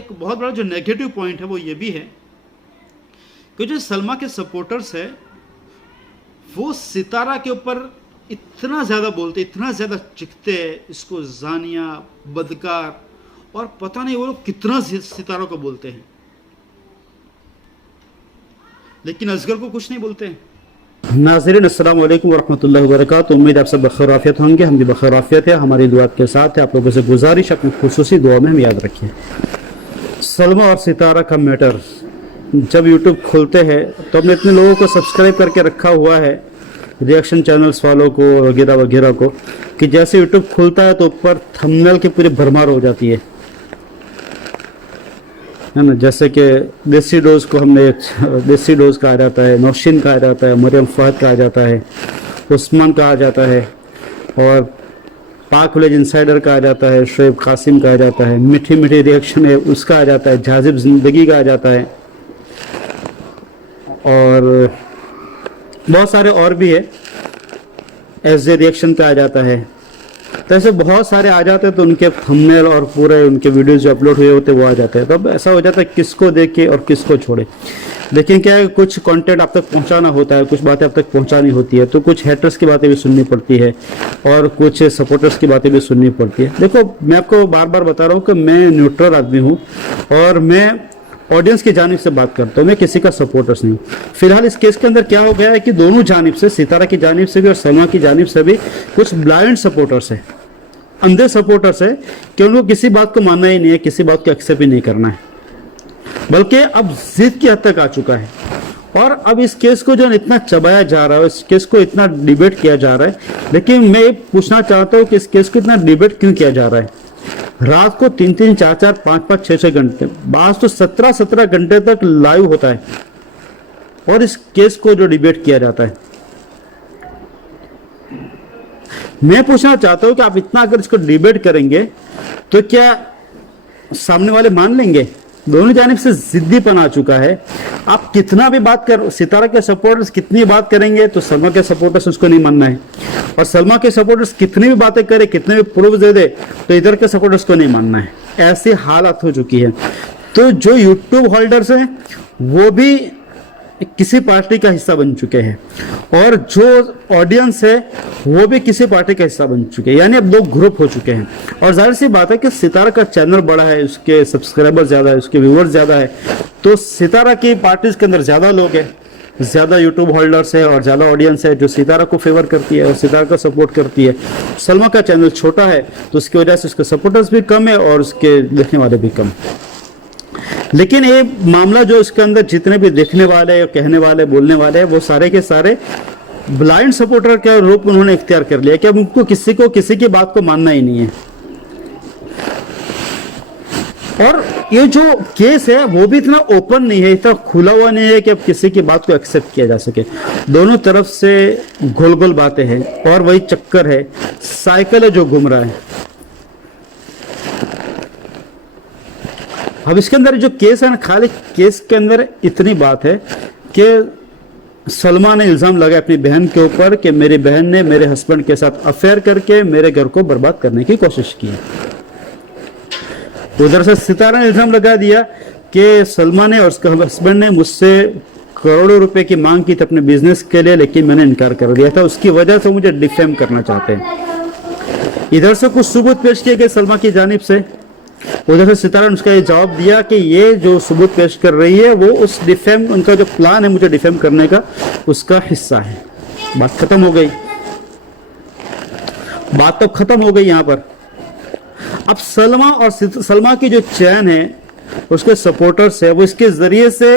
एक बहुत बड़ा जो नेगेटिव पॉइंट है वो ये भी है कि जो सलमा के सपोर्टर्स है वो सितारा के ऊपर इतना ज़्यादा बोलते, इतना ज़्यादा चिखते हैं, इसको जानिया, बदकार, और पता नहीं वो लोग कितना सितारों को बोलते हैं, लेकिन असगर को कुछ नहीं बोलते हैं। नाज़रीन अस्सलाम वालेकुम वरहमतुल्लाहि वबरकातुहू। उम्मीद आप सब बखैर आफियत होंगे, हम भी बखैर आफियत है। हमारी दुआ के साथ है, आप लोगों से गुजारिश अपनी खुसूसी दुआ में हम याद रखें। सलमा और सितारा का मैटर जब यूट्यूब खोलते हैं तो हमने इतने लोगों को सब्सक्राइब करके रखा हुआ है, रिएक्शन चैनल्स वालों को वगैरह वगैरह को, कि जैसे यूट्यूब खुलता है तो ऊपर थंबनेल की पूरी भरमार हो जाती है ना। जैसे कि देसी डोज को हमने देसी डोज कहा जाता है, नौशीन कहा जाता है, मरियम फहद कहा जाता है, उस्मान कहा जाता है, और पाक विलेज इंसाइडर कहा जाता है, शोएब कासिम कहा जाता है, मीठी मीठी रिएक्शन है उसका आ जाता है, जाजिब जिंदगी का आ जाता है, और बहुत सारे और भी है, एज ए रिएक्शन का आ जाता है। तो ऐसे बहुत सारे आ जाते हैं, तो उनके थंबनेल और पूरे उनके वीडियोस जो अपलोड हुए होते हैं वो आ जाते हैं। तो अब ऐसा हो जाता है किसको देखे और किसको छोड़े। लेकिन क्या है, कुछ कंटेंट आप तक पहुंचाना होता है, कुछ बातें आप तक पहुंचानी होती है, तो कुछ हेटर्स की बातें भी सुननी पड़ती है और कुछ सपोर्टर्स की बातें भी सुननी पड़ती है। देखो, मैं आपको बार बार बता रहा हूँ कि मैं न्यूट्रल आदमी हूँ और मैं ऑडियंस की जानिब से बात करता हूँ, मैं किसी का सपोर्टर्स नहीं। फिलहाल इस केस के अंदर क्या हो गया है कि दोनों जानिब से, सितारा की जानिब से भी और सलमा की जानिब से भी, कुछ ब्लाइंड सपोर्टर्स है, अंधे सपोर्टर्स है कि उनको किसी बात को मानना ही नहीं है, किसी बात को एक्सेप्ट ही नहीं करना है, बल्कि अब जिद की हद तक आ चुका है। और अब इस केस को जो इतना चबाया जा रहा है, इस केस को इतना डिबेट किया जा रहा है, लेकिन मैं पूछना चाहता हूँ कि इस केस को इतना डिबेट क्यों किया जा रहा है। रात को 3-3, 4-4, 5-5, 6-6 घंटे, बास तो 17-17 घंटे तक लाइव होता है और इस केस को जो डिबेट किया जाता है। मैं पूछना चाहता हूं कि आप इतना अगर इसको डिबेट करेंगे तो क्या सामने वाले मान लेंगे? दोनों जानिब से जिद्दीपन आ चुका है। आप कितना भी बात कर, सितारा के सपोर्टर्स कितनी बात करेंगे तो सलमा के सपोर्टर्स उसको नहीं मानना है, और सलमा के सपोर्टर्स कितनी भी बातें करे, कितने भी प्रूफ दे दे तो इधर के सपोर्टर्स को नहीं मानना है। ऐसी हालत हो चुकी है। तो जो यूट्यूब होल्डर्स हैं वो भी किसी पार्टी का हिस्सा बन चुके हैं और जो ऑडियंस है वो भी किसी पार्टी का हिस्सा बन चुके हैं, यानी अब दो ग्रुप हो चुके हैं। और जाहिर सी बात है कि सितारा का चैनल बड़ा है, उसके सब्सक्राइबर ज्यादा है, उसके व्यूअर्स ज्यादा है, तो सितारा की पार्टीज के अंदर ज्यादा लोग हैं, ज्यादा यूट्यूब होल्डर्स है और ज्यादा ऑडियंस है जो सितारा को फेवर करती है और सितारा को सपोर्ट करती है। सलमा का चैनल छोटा है तो उसकी वजह से उसके सपोर्टर्स भी कम है और उसके देखने वाले भी कम। लेकिन ये मामला जो इसके अंदर जितने भी देखने वाले, कहने वाले, बोलने वाले हैं, वो सारे के सारे ब्लाइंड सपोर्टर का रूप उन्होंने इख्तियार कर लिया कि अब उनको किसी की बात को मानना ही नहीं है। और ये जो केस है वो भी इतना ओपन नहीं है, इतना खुला हुआ नहीं है कि अब किसी की बात को एक्सेप्ट किया जा सके। दोनों तरफ से गोल गोल बातें हैं और वही चक्कर है, साइकिल है जो घूम रहा है। अब इसके अंदर जो केस है ना, खाली केस के अंदर इतनी बात है कि सलमा ने इल्जाम लगाया अपनी बहन के ऊपर कि मेरी बहन ने मेरे हस्बैंड के साथ अफेयर करके मेरे घर को बर्बाद करने की कोशिश की। उधर से सितारा ने इल्जाम लगा दिया कि सलमा ने और उसका हस्बैंड ने मुझसे करोड़ों रुपए की मांग की थी अपने बिजनेस के लिए, लेकिन मैंने इनकार कर दिया था, उसकी वजह से मुझे डिफेम करना चाहते हैं। इधर से कुछ सबूत पेश किए गए सलमा की जानिब से, उधर से सितारा ने उसका ये जवाब दिया कि ये जो सबूत पेश कर रही है वो उस डिफेम, उनका जो प्लान है मुझे डिफेम करने का, उसका हिस्सा है। बात खत्म हो गई, बात तो खत्म हो गई यहां पर। अब सलमा और सलमा की जो चैन है, उसके सपोर्टर्स है, वो इसके जरिए से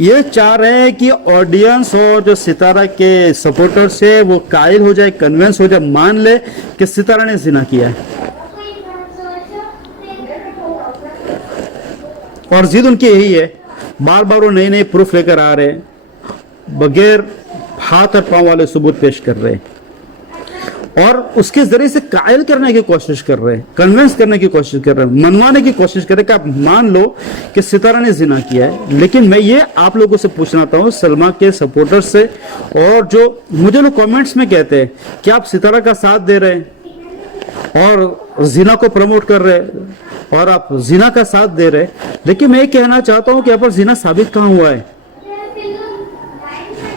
ये चाह रहे हैं कि ऑडियंस और जो सितारा के सपोर्टर्स है वो कायल हो जाए, कन्विंस हो जाए, मान ले कि सितारा ने जिना किया है। और जिद उनकी यही है, बार बार वो नए नए प्रूफ लेकर आ रहे हैं, बगैर हाथ और पांव वाले सबूत पेश कर रहे हैं और उसके जरिए से कायल करने की कोशिश कर रहे हैं, कन्विंस करने की कोशिश कर रहे हैं, मनवाने की कोशिश कर रहे हैं कि आप मान लो कि सितारा ने जिना किया है। लेकिन मैं ये आप लोगों से पूछना चाहता हूँ, सलमा के सपोर्टर्स से, और जो मुझे लोग कमेंट्स में कहते हैं कि आप सितारा का साथ दे रहे हैं और जिना को प्रमोट कर रहे हैं, और आप जिना का साथ दे रहे। लेकिन मैं कहना चाहता हूं कि यहाँ पर जिना साबित कहाँ हुआ है?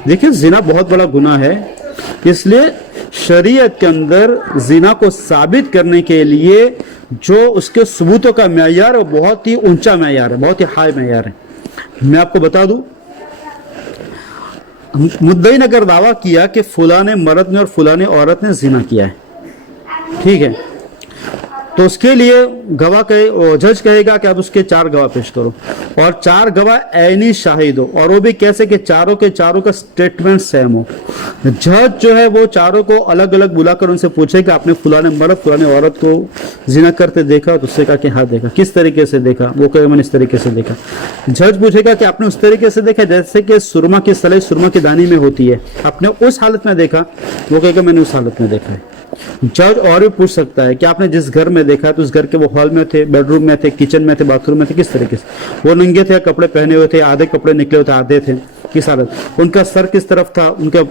देखिए, जिना बहुत बड़ा गुनाह है, इसलिए शरीयत के अंदर जिना को साबित करने के लिए जो उसके सबूतों का मेयार है वो बहुत ही ऊंचा मेयार है, बहुत ही हाई मेयार है। मैं आपको बता दूं, मुद्दई ने अगर दावा किया कि फलाने मर्द ने और फलाने औरत ने जिना किया है, ठीक है, तो उसके लिए गवाह कहे, जज कहेगा कि आप उसके 4 गवाह पेश करो, और 4 गवाह ऐनी शाहिद हो, और वो भी कैसे कि चारों के चारों का स्टेटमेंट सेम हो। जज जो है वो चारों को अलग अलग बुलाकर उनसे पूछेगा आपने फलाने मर्द फलाने औरत को जिना करते देखा? तो उससे कहा कि हाँ देखा। किस तरीके से देखा? वो कहेगा मैंने इस तरीके से देखा। जज पूछेगा कि आपने उस तरीके से देखा जैसे कि सुरमा की सलाई सुरमा की दानी में होती है, आपने उस हालत में देखा? वो कहेगा मैंने उस हालत में देखा है। जज और भी पूछ सकता है कि आपने जिस घर में देखा तो उस घर के वो हॉल में थे, बेडरूम में थे, किचन में थे, बाथरूम में थे, किस तरीके से? वो नंगे थे, कपड़े पहने हुए थे, आधे कपड़े निकले हुए थे, आधे थे, किस हालत? उनका सर किस तरफ था, उनका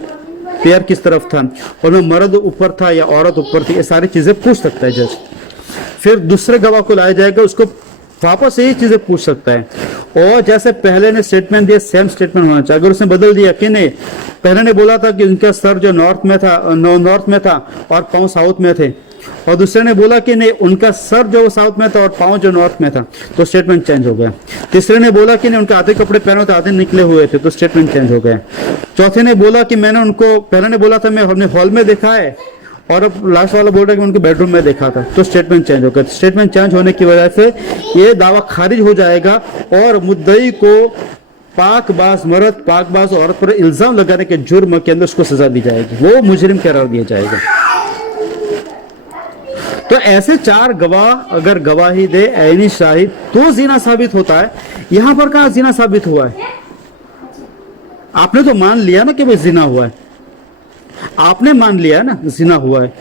पैर किस तरफ था, और में मर्द ऊपर था या औरत ऊपर थी, ये सारी चीजें पूछ सकता है जज। फिर दूसरे गवाह को लाया जाएगा, उसको वापस यही चीजें पूछ सकता है, और जैसे पहले ने स्टेटमेंट दिया सेम स्टेटमेंट होना चाहिए। अगर उसने बदल दिया कि नहीं, पहले ने बोला था कि उनका सर जो नॉर्थ में था और पाँव साउथ में थे, और दूसरे ने बोला कि नहीं उनका सर जो साउथ में था और पाँव जो नॉर्थ में था, तो स्टेटमेंट चेंज हो गया। तीसरे ने बोला कि नहीं उनके आधे कपड़े पहने थे आधे निकले हुए थे, तो स्टेटमेंट चेंज हो गया। चौथे ने बोला कि मैंने उनको, पहले ने बोला था मैं हमने हॉल में देखा है, और अब लास्ट वाला बोल रहा है कि उनके बेडरूम में देखा था, तो स्टेटमेंट चेंज हो गया। स्टेटमेंट चेंज होने की वजह से ये दावा खारिज हो जाएगा, और मुद्दई को पाकबाज मर्द पाकबाज औरत पर इल्जाम लगाने के जुर्म के अंदर उसको सजा दी जाएगी, वो मुजरिम करार दिया जाएगा। तो ऐसे 4 गवाह अगर गवाही दे ऐनी शाहिद तो जिना साबित होता है। यहां पर कहां जिना साबित हुआ है? आपने तो मान लिया ना कि भाई जिना हुआ है, आपने मान लिया ना जिना हुआ है।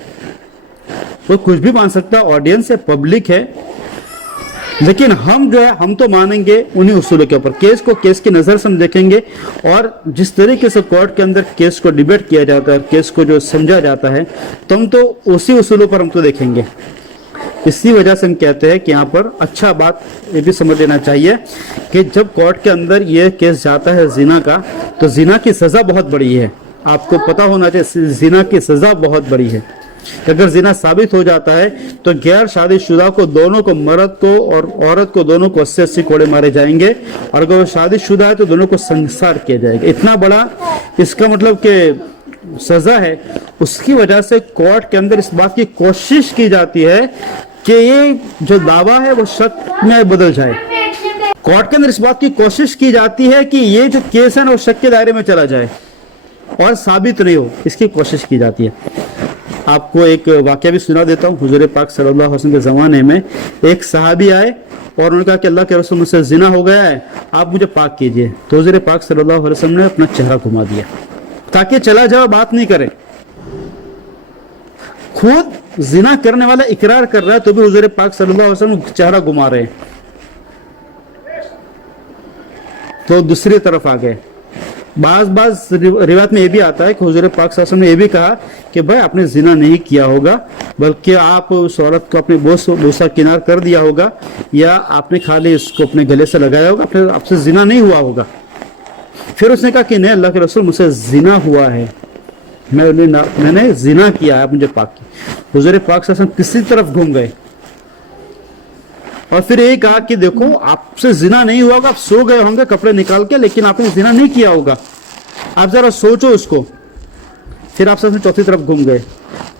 वो कुछ भी मान सकता है, ऑडियंस है, पब्लिक है, लेकिन हम जो है हम तो मानेंगे उन्हीं उसूलों के ऊपर। केस को केस की नजर से हम देखेंगे, और जिस तरीके से कोर्ट के अंदर केस को डिबेट किया जाता है, केस को जो समझा जाता है, तो हम तो उसी उसूलों पर हम तो देखेंगे। इसी वजह से हम कहते हैं कि यहाँ पर अच्छा बात ये भी समझ लेना चाहिए कि जब कोर्ट के अंदर ये केस जाता है जिना का, तो जिना की सजा बहुत बड़ी है। आपको पता होना चाहिए जिना की सजा बहुत बड़ी है। अगर जिना साबित हो जाता है तो गैर शादीशुदा को, दोनों को, मर्द को और औरत को, दोनों को 80-80 कोड़े मारे जाएंगे, और अगर वो शादीशुदा है तो दोनों को संसार किया जाएगा। इतना बड़ा इसका मतलब कि सजा है। उसकी वजह से कोर्ट के अंदर इस बात की कोशिश की जाती है कि ये जो दावा है वो शक में बदल जाए। कोर्ट के अंदर इस बात की कोशिश की जाती है कि ये जो केस है ना वो शक के दायरे में चला जाए और साबित नहीं हो, इसकी कोशिश की जाती है। आपको एक वाकया भी सुना देता हूँ। हुजूर पाक सल्लल्लाहु अलैहि वसल्लम के ज़माने में एक सहाबी आए और उन्होंने कहा कि अल्लाह के रसूल मुझसे जिना हो गया है, आप मुझे पाक कीजिए। तो हुजूर पाक सल्लल्लाहु अलैहि वसल्लम ने अपना चेहरा घुमा दिया ताकि चला जाओ, बात नहीं करे। खुद जिना करने वाला इकरार कर रहा है तो भी हुजूर पाक सल्लल्लाहु अलैहि वसल्लम चेहरा घुमा रहे हैं। तो दूसरी तरफ आ गए। बाज रिवायत में ये भी आता है कि हुजूर पाक सल्लल्लाहु अलैहि वसल्लम ने ये भी कहा कि भाई आपने जिना नहीं किया होगा, बल्कि आप उस औरत को अपने बोसा किनार कर दिया होगा, या आपने खाली इसको अपने गले से लगाया होगा, फिर आपसे जिना नहीं हुआ होगा। फिर उसने कहा कि नहीं अल्लाह के रसूल मुझसे जिना हुआ है, मैंने जिना किया है, मुझे पाक किया। हुजूर पाक सल्लल्लाहु अलैहि वसल्लम किसी तरफ घूम गए और फिर यही कहा कि देखो आपसे जिना नहीं हुआ होगा, आप सो गए होंगे कपड़े निकाल के, लेकिन आपने जिना नहीं किया होगा, आप जरा सोचो उसको। फिर आप सब चौथी तरफ घूम गए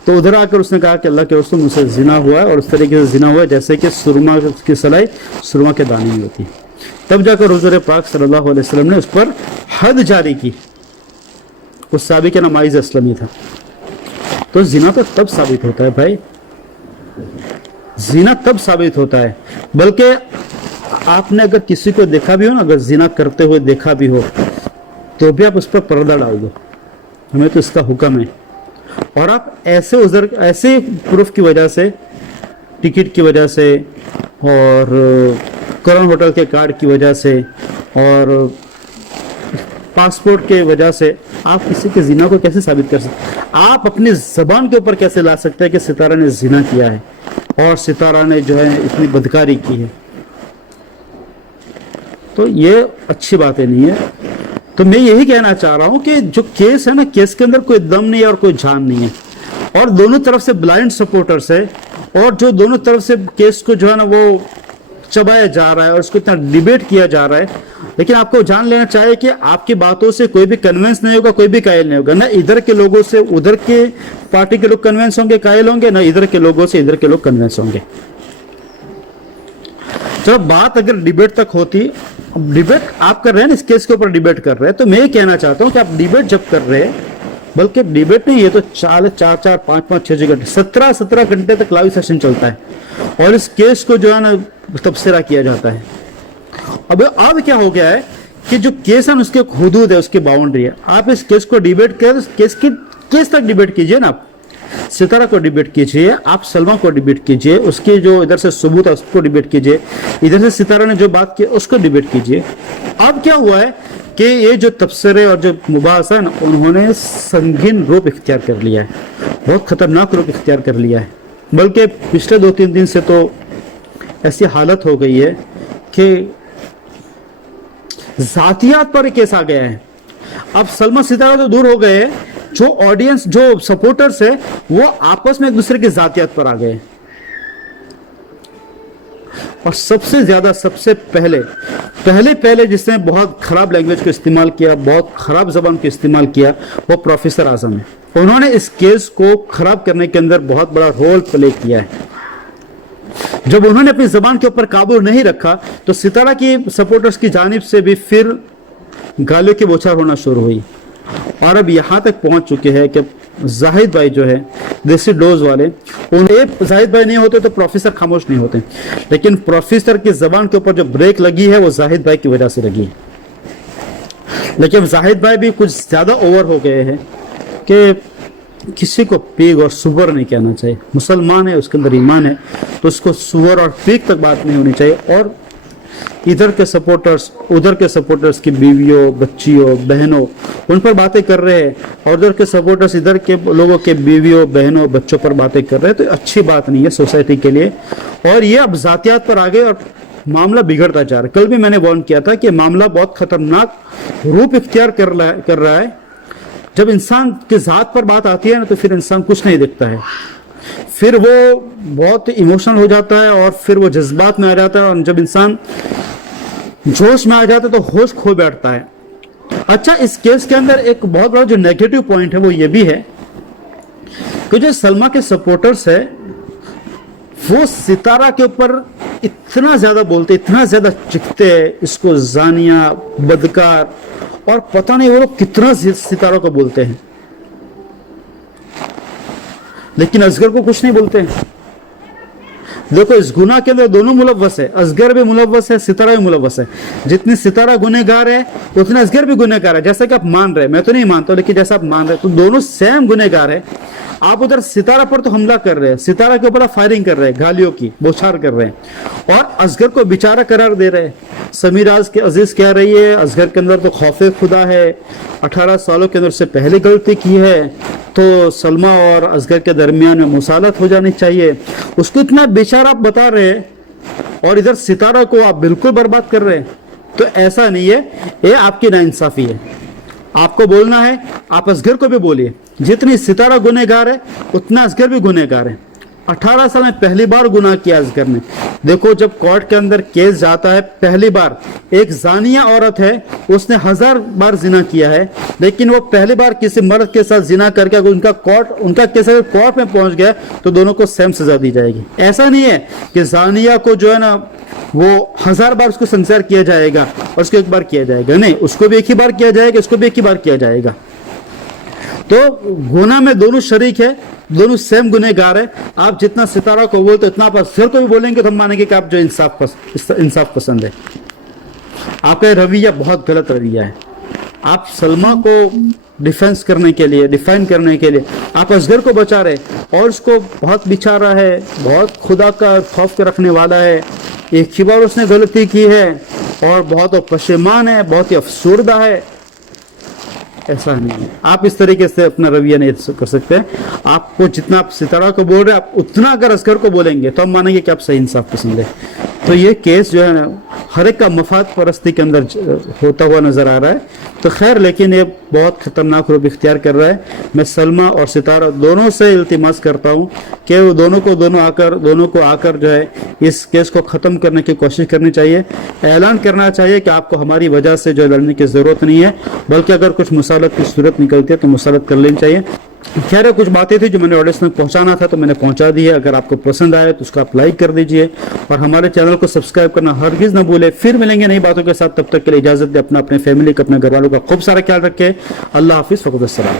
तो उधर आकर उसने कहा कि अल्लाह के रसूल मुझसे जिना हुआ है, और उस तरीके से जिना हुआ है जैसे कि सुरमा की सलाई सुरमा के दाने में होती। तब जाकर हुजूर पाक सल्लल्लाहु अलैहि वसल्लम ने उस पर हद जारी की। उस साहबी का नाम आइज़ अस्लमी था। तो जिना तो तब साबित होता है भाई, जिना तब साबित होता है। बल्कि आपने अगर किसी को देखा भी हो ना, अगर जिना करते हुए देखा भी हो, तो भी आप उस पर पर्दा डाल दो, हमें तो इसका हुक्म है। और आप ऐसे प्रूफ की वजह से, टिकट की वजह से, और करण होटल के कार्ड की वजह से, और पासपोर्ट के वजह से आप किसी के जिना को कैसे साबित कर सकते हैं? आप अपनी जबान के ऊपर कैसे ला सकते हैं कि सितारा ने जिना किया है? और सितारा ने जो है इतनी बदकारी की है, तो ये अच्छी बातें नहीं है। तो मैं यही कहना चाह रहा हूं कि जो केस है ना, केस के अंदर कोई दम नहीं है और कोई जान नहीं है, और दोनों तरफ से ब्लाइंड सपोर्टर्स है, और जो दोनों तरफ से केस को जो है ना वो चबाया जा रहा है और उसको इतना डिबेट किया जा रहा है। लेकिन आपको जान लेना चाहिए कि आपकी बातों से कोई भी कन्विंस नहीं होगा, कोई भी कायल नहीं होगा। ना इधर के लोगों से उधर के पार्टी के लोग कन्विंस होंगे, कायल होंगे, ना इधर के लोगों से इधर के लोग कन्विंस होंगे। जब बात अगर डिबेट तक होती, डिबेट आप कर रहे हैं ना, इस केस के ऊपर डिबेट कर रहे हैं, तो मैं ये कहना चाहता हूं कि आप डिबेट जब कर रहे हैं, बल्कि डिबेट नहीं, ये तो 4-4, 5-5, 6 घंटे, 17 घंटे तक लाइव सेशन चलता है, और इस केस को जो है ना तबसरा किया जाता है। अब क्या हो गया है कि जो केस है उसके हुदूद है, उसकी बाउंड्री है। आप इस केस को डिबेट कर, केस तक डिबेट कीजिए ना, आप सितारा को डिबेट कीजिए, आप सलमा को डिबेट कीजिए, उसकी जो इधर से सबूत है उसको डिबेट कीजिए, इधर से सितारा ने जो बात की उसको डिबेट कीजिए। अब क्या हुआ है कि ये जो तबसरे और जो मुबाहसा है ना, उन्होंने संगीन रूप इख्तियार कर लिया है, बहुत खतरनाक रूप इख्तियार कर लिया है। बल्कि पिछले 2-3 दिन से तो ऐसी हालत हो गई है कि जातियात पर केस आ गया है। अब सलमा सितारा तो दूर हो गए, जो ऑडियंस, जो सपोर्टर्स है, वो आपस में एक दूसरे की जातियात पर आ गए। और सबसे ज्यादा, सबसे पहले जिसने बहुत खराब लैंग्वेज को इस्तेमाल किया, बहुत खराब जबान को इस्तेमाल किया, वो प्रोफेसर आजम है। उन्होंने इस केस को खराब करने के अंदर बहुत बड़ा रोल प्ले किया है। जब उन्होंने अपनी जबान के ऊपर काबू नहीं रखा, तो सितारा की सपोर्टर्स की जानिब से भी फिर गालियों की बौछार होना शुरू हुई, और अब यहां तक पहुंच चुके हैं कि जाहिद भाई जो है देसी डोज वाले, उन्हें जाहिद भाई नहीं होते तो प्रोफेसर खामोश नहीं होते, लेकिन प्रोफेसर की जबान के ऊपर जो ब्रेक लगी है वो जाहिद भाई की वजह से लगी। लेकिन जाहिद भाई भी कुछ ज्यादा ओवर हो गए हैं कि किसी को पीग और सुअर नहीं कहना चाहिए। मुसलमान है, उसके अंदर ईमान है, तो उसको सुअर और पीग तक बात नहीं होनी चाहिए। और इधर के सपोर्टर्स उधर के सपोर्टर्स की बीवियों, बच्चियों, बहनों, उन पर बातें कर रहे हैं, और उधर के सपोर्टर्स इधर के लोगों के बीवियों, बहनों, बच्चों पर बातें कर रहे हैं, तो अच्छी बात नहीं है सोसाइटी के लिए। और ये अब जातियात पर आ गए और मामला बिगड़ता जा रहा है। कल भी मैंने वार्न किया था कि मामला बहुत खतरनाक रूप इख्तियार कर रहा है। जब इंसान के जात पर बात आती है ना, तो फिर इंसान कुछ नहीं देखता है, फिर वो बहुत इमोशनल हो जाता है, और फिर वो जज्बात में आ जाता है, और जब इंसान जोश में आ जाता है तो होश खो बैठता है। अच्छा, इस केस के अंदर एक बहुत बड़ा जो नेगेटिव पॉइंट है वो ये भी है कि जो सलमा के सपोर्टर्स है, वो सितारा के ऊपर इतना ज्यादा बोलते, इतना ज्यादा चिखते हैं, इसको जानिया, बदकार, और पता नहीं वो लोग कितना सितारा को बोलते हैं, लेकिन असगर को कुछ नहीं बोलते हैं। देखो, इस गुनाह के अंदर दोनों मुलव्वस है, असगर भी मुलव्वस है, सितारा भी मुलव्वस है। जितनी सितारा गुनहगार है उतना असगर भी गुनहगार है, जैसा कि आप मान रहे हैं। मैं तो नहीं मानता, लेकिन जैसा आप मान रहे हैं, तो दोनों सेम गुनहगार है। आप उधर सितारा पर तो हमला कर रहे हैं, सितारा के ऊपर फायरिंग कर रहे हैं, गालियों की बौछार कर रहे हैं, और असगर को बेचारा करार दे रहे हैं। समीराज के अजीज कह रही है असगर के अंदर तो खौफे खुदा है, 18 सालों के अंदर से पहले गलती की है, तो सलमा और असगर के दरमियान में मुसालत हो जानी चाहिए। उसको इतना बेचारा आप बता रहे हैं, और इधर सितारा को आप बिल्कुल बर्बाद कर रहे हैं। तो ऐसा नहीं है, ये आपकी नाइंसाफी है। आपको बोलना है, आप असगर को भी बोलिए, जितनी सितारा गुनहगार है उतना असगर भी गुनहगार है। 18 साल में पहली बार गुनाह किया असगर ने। देखो, जब कोर्ट के अंदर केस जाता है, पहली बार एक जानिया औरत है, उसने 1000 बार जिना किया है, लेकिन वो पहली बार किसी मर्द के साथ जिना करके उनका केस अगर कोर्ट में पहुंच गया तो दोनों को सेम सजा दी जाएगी। ऐसा नहीं है कि जानिया को जो है ना वो 1000 बार उसको संसार किया जाएगा और उसको एक बार किया जाएगा, नहीं, उसको भी एक ही बार किया जाएगा, इसको भी एक ही बार किया जाएगा। तो गुनाह में दोनों शरीक है, दोनों सेम गुनहगार है। आप जितना सितारा को बोलते इतना आप असगर को भी बोलेंगे तो हम मानेंगे कि आप जो इंसाफ पसंद है। आपका रवैया बहुत गलत रवैया है। आप सलमा को डिफेंस करने के लिए, डिफाइन करने के लिए आप असगर को बचा रहे, और उसको बहुत बेचारा है, बहुत खुदा का खौफ के रखने वाला है, एक ही बार उसने गलती की है और बहुत पशेमान है, बहुत ही अफसुर्दा है। ऐसा नहीं है। आप इस तरीके से अपना रवैया नहीं कर सकते। आपको जितना आप सितारा को बोल रहे हैं, आप उतना अगर असगर को बोलेंगे तो हम मानेंगे कि आप सही इंसाफ पसंद है। तो ये केस जो है ना, हर एक का मफाद परस्ती के अंदर होता हुआ नजर आ रहा है। तो खैर, लेकिन ये बहुत खतरनाक रूप इख्तियार कर रहा है। मैं सलमा और सितारा दोनों से इल्तिमास करता हूँ कि वो दोनों को आकर जो है इस केस को ख़त्म करने की कोशिश करनी चाहिए। ऐलान करना चाहिए कि आपको हमारी वजह से जो लड़ने की ज़रूरत नहीं है, बल्कि अगर कुछ मुसालत की सूरत निकलती है तो मुसालत कर लेनी चाहिए। खैर, कुछ बातें थी जो मैंने ऑडियंस तक पहुंचाना था, तो मैंने पहुंचा दी है। अगर आपको पसंद आए तो उसको आप लाइक कर दीजिए और हमारे चैनल को सब्सक्राइब करना हरगिज़ ना भूले। फिर मिलेंगे नई बातों के साथ, तब तक के लिए इजाज़त दे। अपने फैमिली का, अपने घर वालों का खूब सारा ख्याल रखें। अल्लाह हाफिज़, वक़्त अस्सलाम।